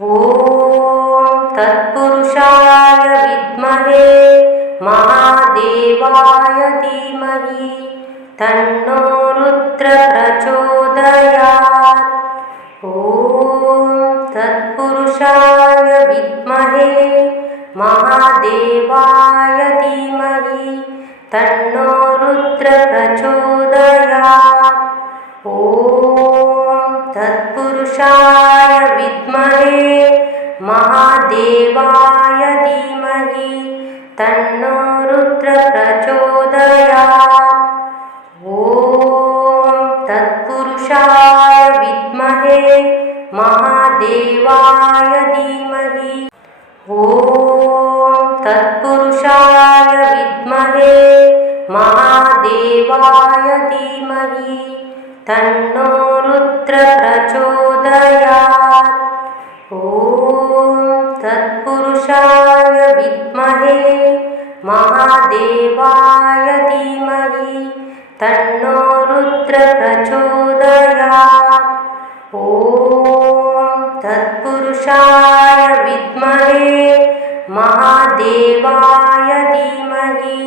ॐ तत्पुरुषाय विद्महे महादेवाय धीमहि तन्नो रुद्र प्रचोदयात्। ॐ तत्पुरुषाय विद्महे महादेवाय धीमहि तन्नो रुद्र प्रचोदयात्। ॐ तत्पुरुषाय विद्महे महादेवाय धीमहि तन्नो रुद्र प्रचोदयात्। ॐ तत्पुरुषाय विद्महे महादेवाय धीमहि। ॐ तत्पुरुषाय विद्महे महादेवाय धीमहि तन्नो रुद्र प्रचोदयात्। ॐ तत्पुरुषाय विद्महे महादेवाय धीमहि तन्नो रुद्र प्रचोदयात्। ॐ तत्पुरुषाय विद्महे महादेवाय धीमहि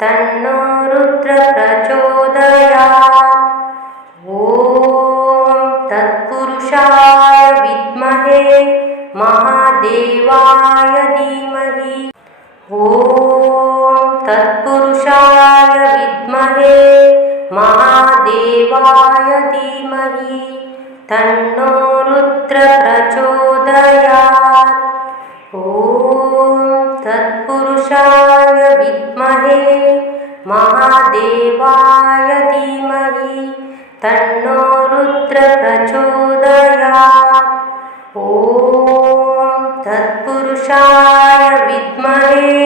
तन्नो रुद्र प्रचोदयात्। ॐ तत्पुरुषाय विद्महे महादेवाय धीमहि। ॐ तत्पुरुषाय विद्महे महादेवाय धीमहि तन्नो रुद्र प्रचोदयात्। ॐ तत्पुरुषाय विद्महे महादेवाय धीमहि तन्नो रुद्र प्रचोदयात्। ॐ तत्पुरुषाय विद्महे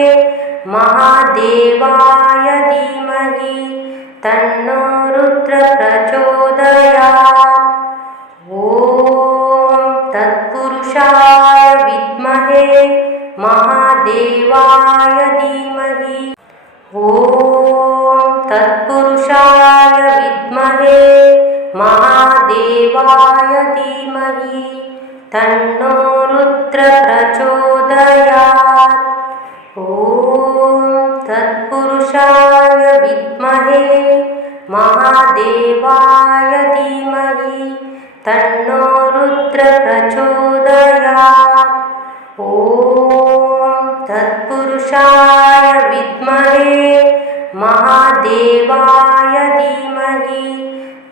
महादेवाय धीमहि तन्नो रुद्र प्रचोदयात्। ॐ तत्पुरुषाय विद्महे महादेवाय धीमहि। ॐ तत्पुरुषाय विद्महे महादेवाय धीमहि तन्नो रुद्र प्रचोदयात्। ॐ तत्पुरुषाय विद्महे महादेवाय धीमहि तन्नो रुद्र प्रचोदयात्। ॐ तत्पुरुषाय विद्महे महादेवाय धीमहि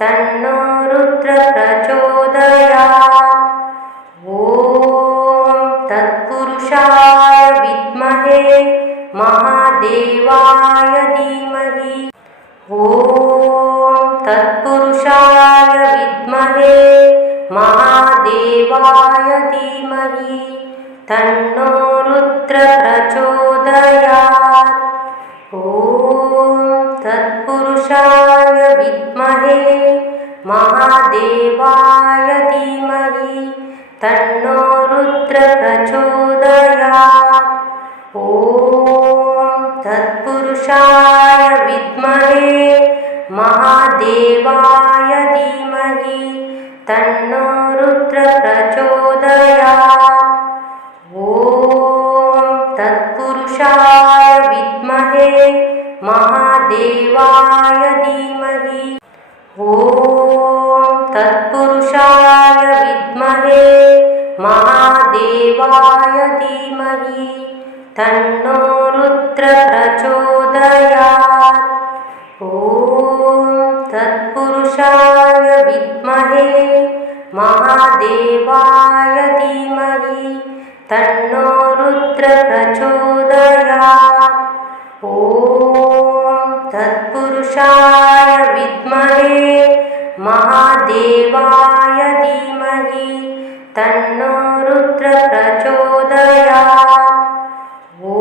तन्नो रुद्र प्रचोदयात्। ॐ तत्पुरुषाय विद्महे महादेवाय धीमहि। ॐ तत्पुरुषाय विद्महे महादेवाय धीमहि तन्नो रुद्र प्रचोदयात्। ॐ तत्पुरुषाय विद्महे महादेवाय धीमहि तन्नो रुद्र प्रचोदयात्। ॐ तत्पुरुषाय विद्महे महादेवाय धीमहि तन्नो रुद्र प्रचोदयात्। ॐ तत्पुरुषाय विद्महे महादेवाय धीमहि। ॐ तत्पुरुषाय विद्महे महादेवाय धीमहि तन्नो रुद्र प्रचोदयात्। ॐ तत्पुरुषाय विद्महे महादेवाय धीमहि तन्नो रुद्र प्रचोदयात्। ॐ तत्पुरुषाय विद्महे महादेवाय धीमहि तन्नो रुद्र प्रचोदयात्। ॐ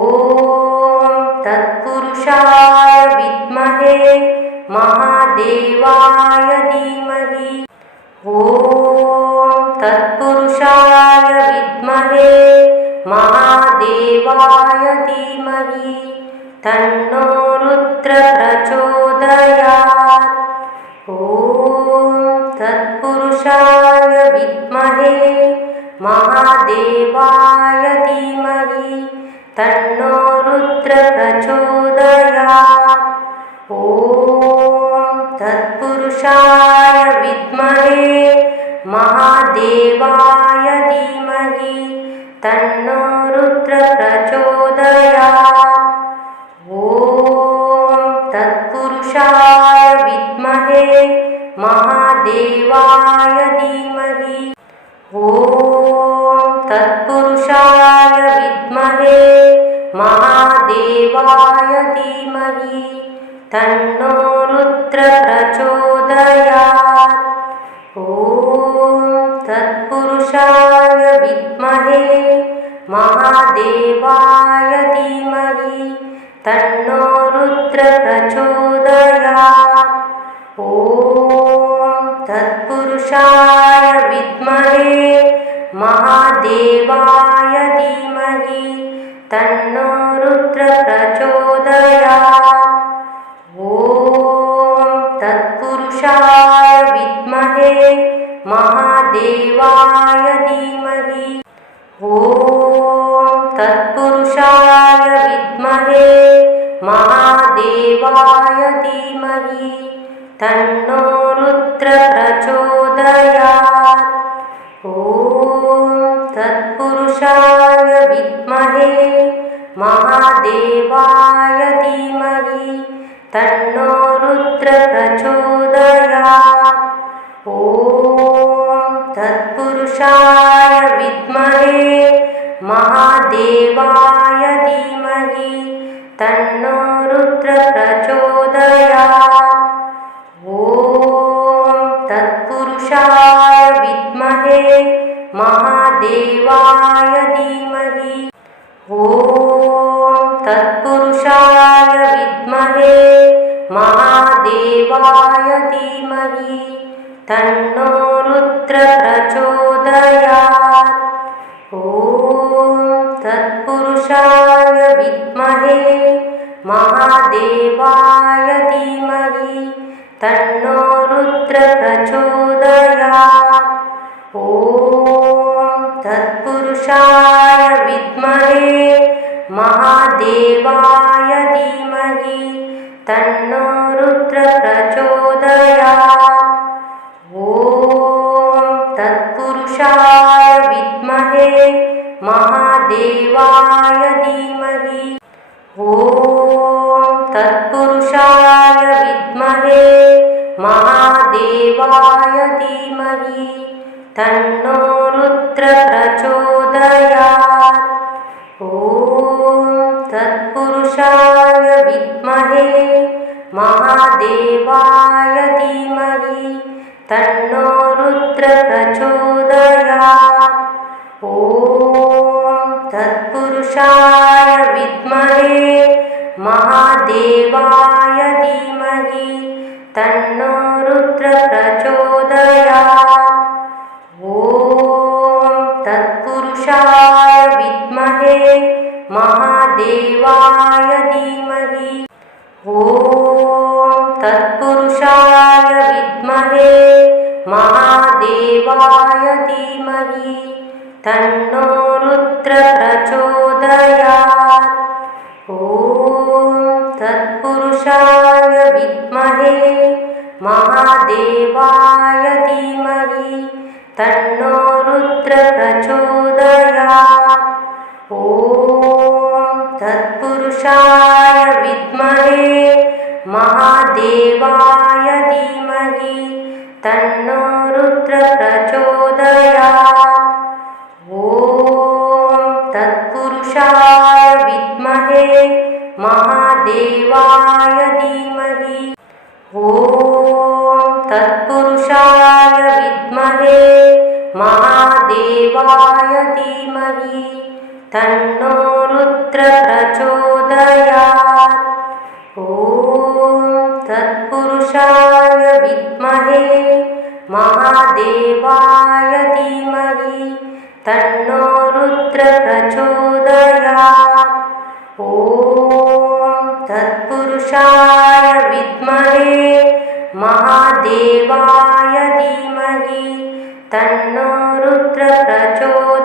तत्पुरुषाय विद्महे महादेवाय धीमहि। ॐ तत्पुरुषाय विद्महे महादेवाय धीमहि तन्नो रुद्र प्रचोदयात्। ॐ तत्पुरुषाय विद्महे महादेवाय धीमहि तन्नो रुद्र प्रचोदयात्। ॐ तत्पुरुषाय विद्महे महादेवाय धीमहि तन्नो रुद्र प्रचोदयात्। ॐ तत्पुरुषाय विद्महे महादेवाय धीमहि ॐ तत्पुरुषाय विद्महे महादेवाय धीमहि तन्नो रुद्र प्रचोदयात्। ॐ तत्पुरुषाय विद्महे महादेवाय धीमहि तन्नो रुद्र प्रचोदयात्। ॐ तत्पुरुषाय विद्महे महादेवाय धीमहि तन्नो रुद्र प्रचोदयात्। ॐ तत्पुरुषाय विद्महे महादेवाय धीमहि ॐ तत्पुरुषाय विद्महे महादेवाय धीमहि तन्नो रुद्र प्रचोदयात्। ॐ तत्पुरुषाय विद्महे महादेवाय धीमहि तन्नो रुद्र प्रचोदयात्। ॐ तत्पुरुषाय विद्महे महादेवाय धीमहि तन्नो रुद्र प्रचोदयात्। ॐ तत्पुरुषाय विद्महे महादेवाय धीमहि ॐ तत्पुरुषाय विद्महे महादेवाय धीमहि तन्नो रुद्र प्रचोदयात्। ॐ तत्पुरुषाय विद्महे महादेवाय धीमहि तन्नो रुद्र प्रचोदयात्। ॐ तत्पुरुषाय विद्महे महादेवाय धीमहि तन्नो रुद्र प्रचोदयात्। ॐ तत्पुरुषाय विद्महे महादेवाय धीमहि ॐ तत्पुरुषाय विद्महे महादेवाय धीमहि तन्नो रुद्र प्रचोदयात्। ॐ तत्पुरुषाय विद्महे महादेवाय धीमहि तन्नो रुद्र प्रचोदयात्। ॐ तत्पुरुषाय विद्महे महादेवाय धीमहि तन्नो रुद्र प्रचोदयात्। ॐ तत्पुरुषाय विद्महे महादेवाय धीमहि ॐ तत्पुरुषाय विद्महे महादेवाय धीमहि तन्नो रुद्र प्रचोदयात्। ॐ तत्पुरुषाय विद्महे महादेवाय धीमहि तन्नो रुद्र प्रचोदयात्। ॐ तत्पुरुषाय विद्महे महादेवाय धीमहि तन्नो रुद्र प्रचोदयात्। ॐ तत्पुरुषाय विद्महे महादेवाय धीमहि ॐ तत्पुरुषाय विद्महे महादेवाय धीमहि तन्नो रुद्र प्रचोदयात्। ॐ तत्पुरुषाय विद्महे महादेवाय धीमहि तन्नो रुद्र प्रचोदयात्। ॐ तत्पुरुषाय विद्महे महादेवाय धीमहि तन्नो रुद्र प्रचोदयात्।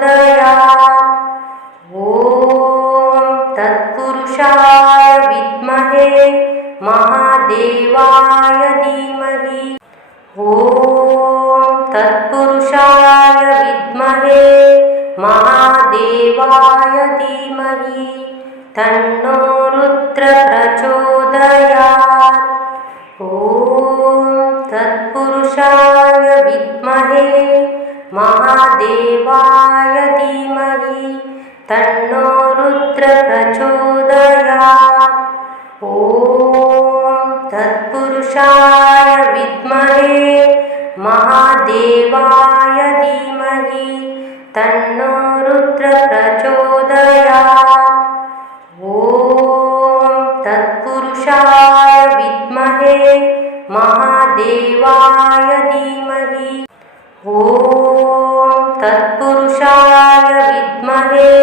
महादेवाय धीमहि तन्नो रुद्र प्रचोदयात्। ॐ तत्पुरुषाय विद्महे महादेवाय धीमहि तन्नो रुद्र प्रचोदयात्। ॐ तत्पुरुषाय विद्महे महादेवाय धीमहि तन्नो रुद्र प्रचोदयात्। ॐ तत्पुरुषाय विद्महे महादेवाय धीमहि ॐ तत्पुरुषाय विद्महे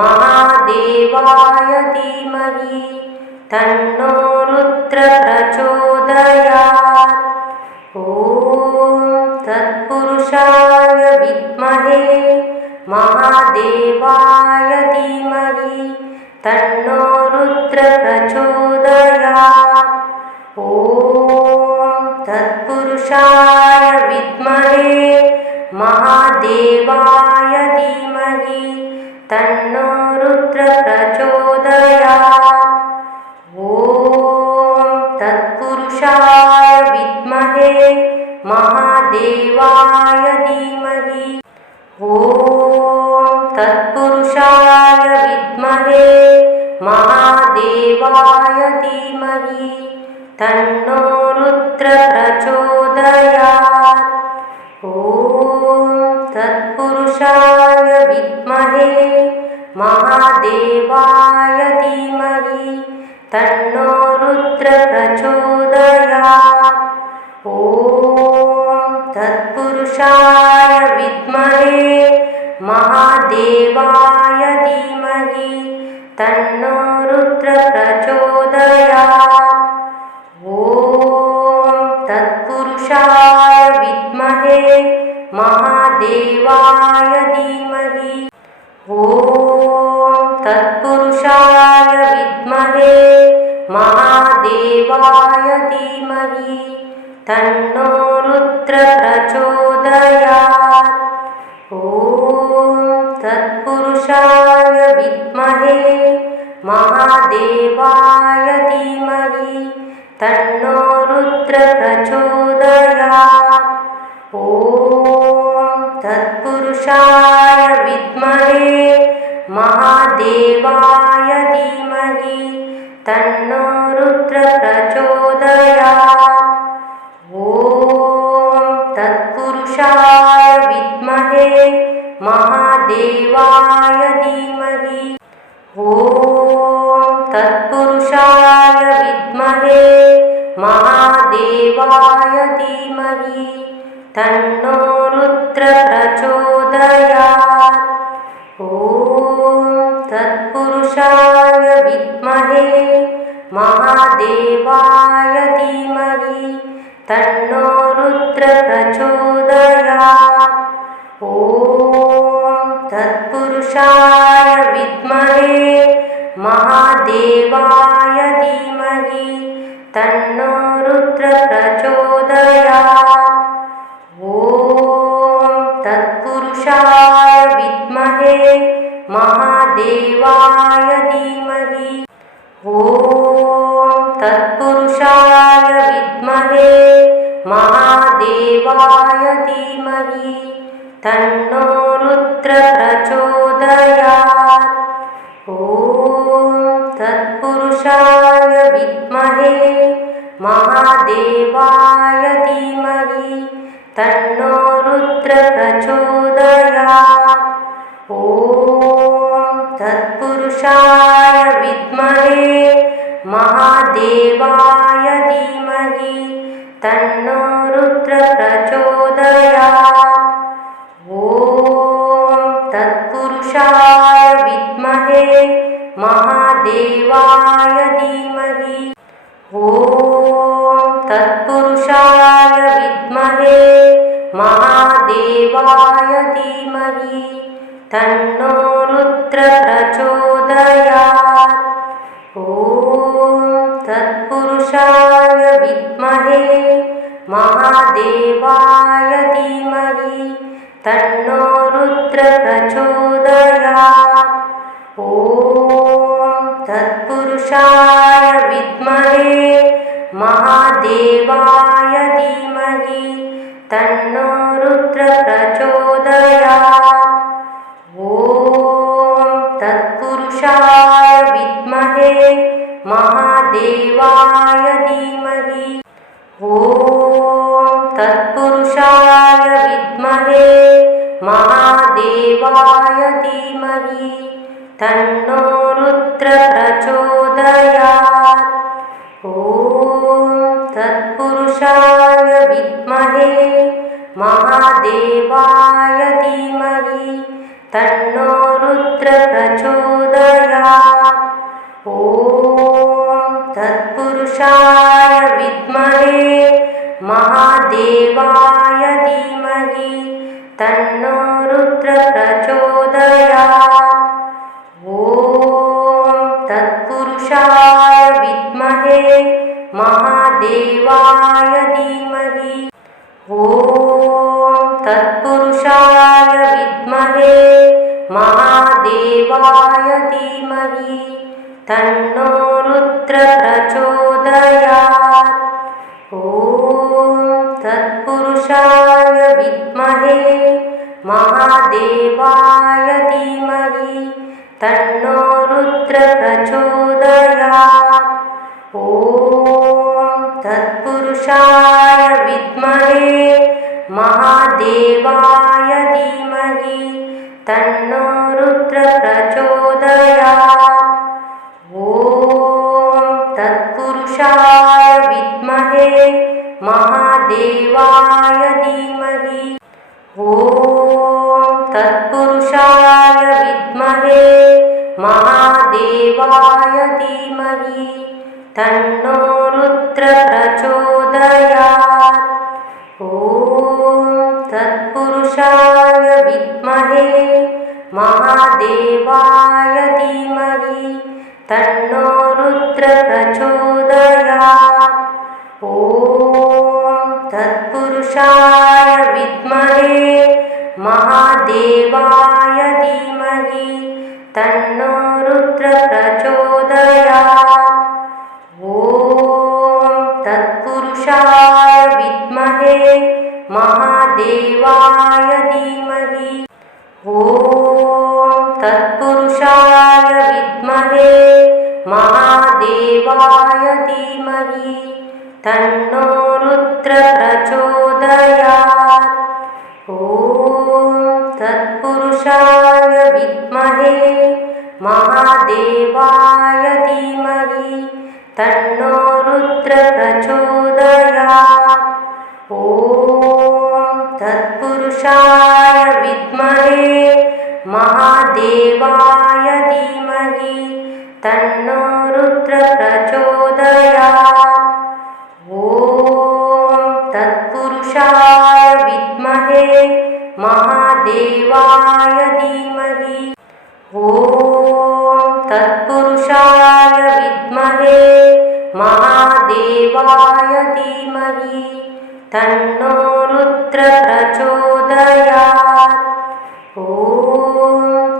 महादेवाय धीमहि तन्नो रुद्र प्रचोदयात्। ॐ तत्पुरुषाय विद्महे महादेवाय धीमहि तन्नो रुद्र प्रचोदयात्। ॐ तत्पुरुषाय विद्महे महादेवाय धीमहि तन्नो रुद्र प्रचोदयात्। ॐ तत्पुरुषाय विद्महे महादेवाय धीमहि ॐ तत्पुरुषाय विद्महे महादेवाय धीमहि तन्नो रुद्र प्रचोदयात्। ॐ तत्पुरुषाय विद्महे महादेवाय धीमहि तन्नो रुद्र प्रचोदयात्। ॐ तत्पुरुषाय विद्महे महादेवाय धीमहि तन्नो रुद्र प्रचोदयात्। ॐ तत्पुरुषाय विद्महे महादेवाय धीमहि ॐ तत्पुरुषाय विद्महे महादेवाय धीमहि तन्नो रुद्र प्रचोदयात्। ॐ तत्पुरुषाय विद्महे महादेवाय धीमहि तन्नो रुद्र प्रचोदयात्। ॐ तत्पुरुषाय विद्महे महादेवाय धीमहि तन्नो रुद्र प्रचोदयात्। ॐ तत्पुरुषाय विद्महे महादेवाय धीमहि ॐ तत्पुरुषाय विद्महे महादेवाय धीमहि तन्नो रुद्र प्रचोदयात्। ॐ तत्पुरुषाय विद्महे महादेवाय धीमहि तन्नो रुद्र प्रचोदयात्। ॐ तत्पुरुषाय विद्महे महादेवाय धीमहि तन्नो रुद्र प्रचोदयात्। ॐ तत्पुरुषाय विद्महे महादेवाय धीमहि ॐ तत्पुरुषाय विद्महे महादेवाय धीमहि तन्नो रुद्र प्रचोदयात्। ॐ तत्पुरुषाय विद्महे महादेवाय धीमहि तन्नो रुद्र प्रचोदयात्। ॐ तत्पुरुषाय विद्महे महादेवाय धीमहि तन्नो रुद्र प्रचोदयात्। ॐ तत्पुरुषाय विद्महे महादेवाय धीमहि ॐ तत्पुरुषाय विद्महे महादेवाय धीमहि तन्नो रुद्र प्रचोदयात्। ॐ तत्पुरुषाय विद्महे महादेवाय धीमहि तन्नो रुद्र प्रचोदयात्। प्रचोदयात्। ॐ तत्पुरुषाय विद्महे महादेवाय धीमहि तन्नो रुद्र प्रचोदयात्। ॐ तत्पुरुषाय विद्महे महादेवाय धीमहि। ॐ तत्पुरुषाय विद्महे महादेवाय धीमहि तन्नो रुद्र प्रचोदयात्। ॐ तत्पुरुषाय विद्महे महादेवाय धीमहि तन्नो रुद्र प्रचोदयात्। ॐ तत्पुरुषाय विद्महे महादेवाय धीमहि तन्नो रुद्र प्रचोदयात्। ॐ तत्पुरुषाय विद्महे महादेवाय धीमहि। ॐ तत्पुरुषाय विद्महे महादेवाय धीमहि तन्नो रुद्र प्रचोदयात्। ॐ तत्पुरुषाय विद्महे महादेवाय धीमहि तन्नो रुद्र प्रचोदयात्। ॐ तत्पुरुषाय विद्महे महादेवाय धीमहि तन्नो रुद्र प्रचोदयात्। ॐ तत्पुरुषाय विद्महे महादेवाय धीमहि। ॐ तत्पुरुषाय विद्महे महादेवाय धीमहि तन्नो रुद्र प्रचोदयात्। ॐ तत्पुरुषाय विद्महे महादेवाय धीमहि तन्नो रुद्र प्रचोदयात्। ॐ तत्पुरुषाय विद्महे महादेवाय धीमहि तन्नो रुद्र प्रचोदयात्। ॐ तत्पुरुषाय विद्महे महादेवाय धीमहि। ॐ तत्पुरुषाय विद्महे महादेवाय धीमहि तन्नो रुद्र प्रचोदयात्। ॐ तत्पुरुषाय विद्महे महादेवाय धीमहि तन्नो रुद्र प्रचोदयात्। ॐ तत्पुरुषाय विद्महे महादेवाय धीमहि तन्नो रुद्र प्रचोदयात्। ॐ तत्पुरुषाय विद्महे महादेवाय धीमहि। ॐ तत्पुरुषाय विद्महे महादेवाय धीमहि तन्नो रुद्र प्रचोदयात्। ॐ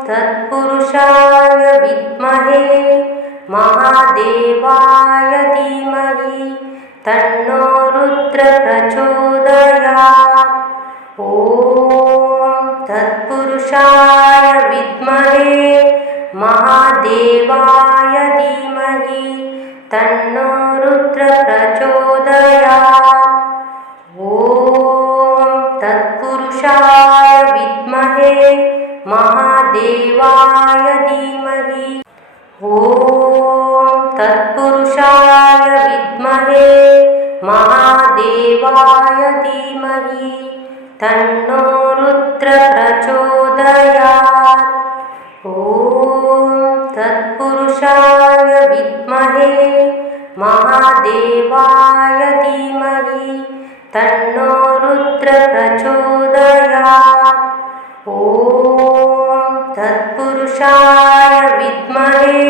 तत्पुरुषाय विद्महे महादेवाय धीमहि तन्नो रुद्र प्रचोदयात्। ॐ तत्पुरुषाय विद्महे महादेवाय धीमहि तन्नो रुद्र प्रचोदयात्। ॐ तत्पुरुषाय विद्महे महादेवाय धीमहि। ॐ तत्पुरुषाय विद्महे महादेवाय धीमहि तन्नो रुद्र प्रचोदयात्। ॐ तत्पुरुषाय विद्महे महादेवाय धीमहि तन्नो रुद्र प्रचोदयात्। ॐ तत्पुरुषाय विद्महे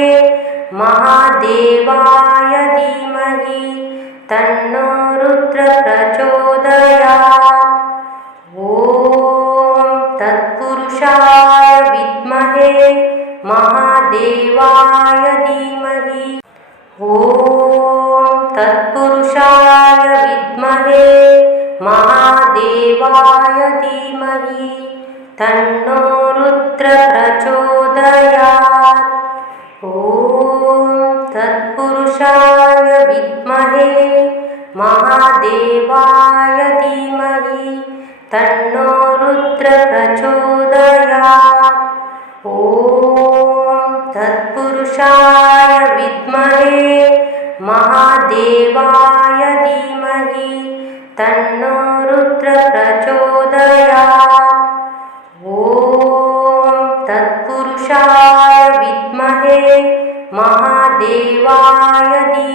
महादेवाय धीमहि तन्नो रुद्र प्रचोदयात्। ॐ तत्पुरुषाय तत्पुरुषाय विद्महे महादेवाय धीमहि ॐ तत्पुरुषाय विद्महे महादेवाय धीमहि तन्नो रुद्र प्रचोदयात् ॐ तत्पुरुषाय विद्महे महादेवाय धीमहि तन्नो रुद्र प्रचोदयात् ॐ तत्पुरुषाय विद्महे महादेवाय धीमहि तन्नो रुद्र प्रचोदयात् ॐ तत्पुरुषाय विद्महे महादेवाय धीमहि